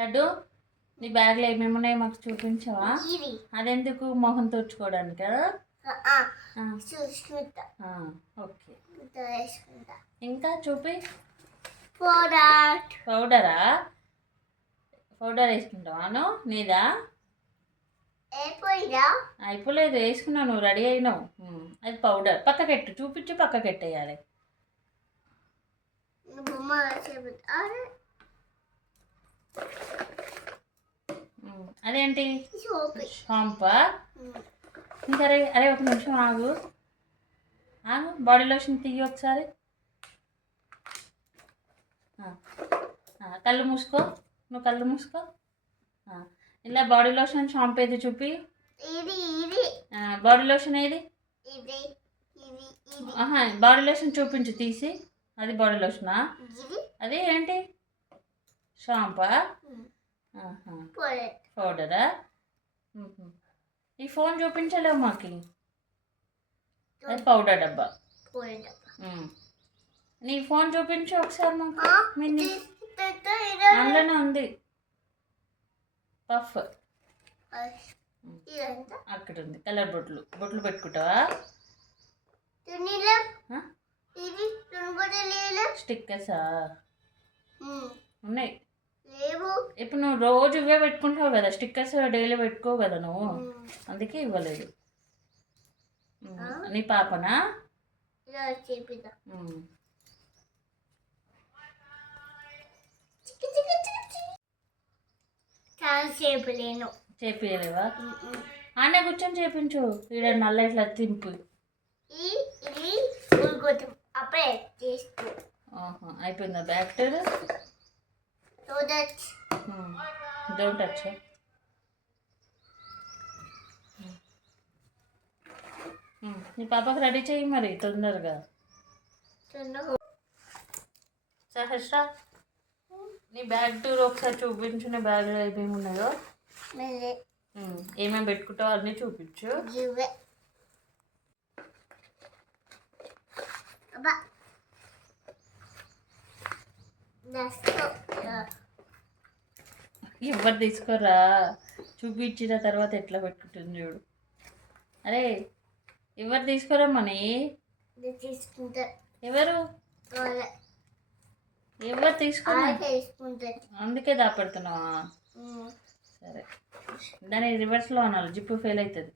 లడ్డు నీ బ్యాగ్లో ఏమేమి ఉన్నాయో మాకు చూపించవా? అదెందుకు మొహం తుడుచుకోవడానికి కదా? ఓకే, ఇంకా చూపి. పౌడరా? పౌడర్ వేసుకుంటావాను? నీదా అయిపోలేదు, వేసుకున్నావు, నువ్వు రెడీ అయినావు. అది పౌడర్ పక్కకెట్టు, చూపించి పక్కకెట్టేయాలి. అదేంటి షాంపా? ఇంకా అరే ఒక నిమిషం ఆగు, బాడీ లోషన్ తీయి ఒకసారి. కళ్ళు మూసుకో, నువ్వు కళ్ళు మూసుకో. ఇలా బాడీ లోషన్ షాంపూ ఏది చూపి. బాడీ లోషన్ ఏది? బాడీ లోషన్ చూపించు తీసి. అది బాడీ లోషనా? అది ఏంటి షాంపా? పౌడరా? ఈ ఫోన్ చూపించలేవు మాకు, అది పౌడర్ డబ్బా. నీ ఫోన్ చూపించు ఒకసారి మాకు. అందులోనే ఉంది పఫ్, అక్కడ ఉంది. కలర్ బొట్లు పెట్టుకుంటావా? స్టిక్కర్సా ఉన్నాయి? ఇప్పుడు నువ్వు రోజు ఇవే పెట్టుకుంటావు కదా, స్టిక్కర్స్ డైలీ పెట్టుకోవు కదా నువ్వు, అందుకే ఇవ్వలేదు. నీ పాపనా? చేపియలేవా? ఆనే కూర్చొని చేపించు. ఈడ నల్ల ఇట్లా తింపు. అయిపోయిందా బ్యాక్టర్? Don't touch. నీ పాపకు రెడీ చేయి మరి తొందరగా. సహస్ర, నీ బ్యాగ్ టూర్ ఒకసారి చూపించు. నీ బ్యాగ్లో ఏమేమి ఉన్నాయో, ఏమేమి పెట్టుకుంటావో అన్నీ చూపించు. ఎవరు తీసుకోరా, చూపించిన తర్వాత ఎట్లా పెట్టుకుంటుంది చూడు. అరే ఎవరు తీసుకోరమ్మని? ఎవరు ఎవరు తీసుకున్నా? అందుకే దాపెడుతున్నావా? సరే, దాని రివర్స్లో అనాలి, జిప్పు ఫెయిల్ అవుతుంది.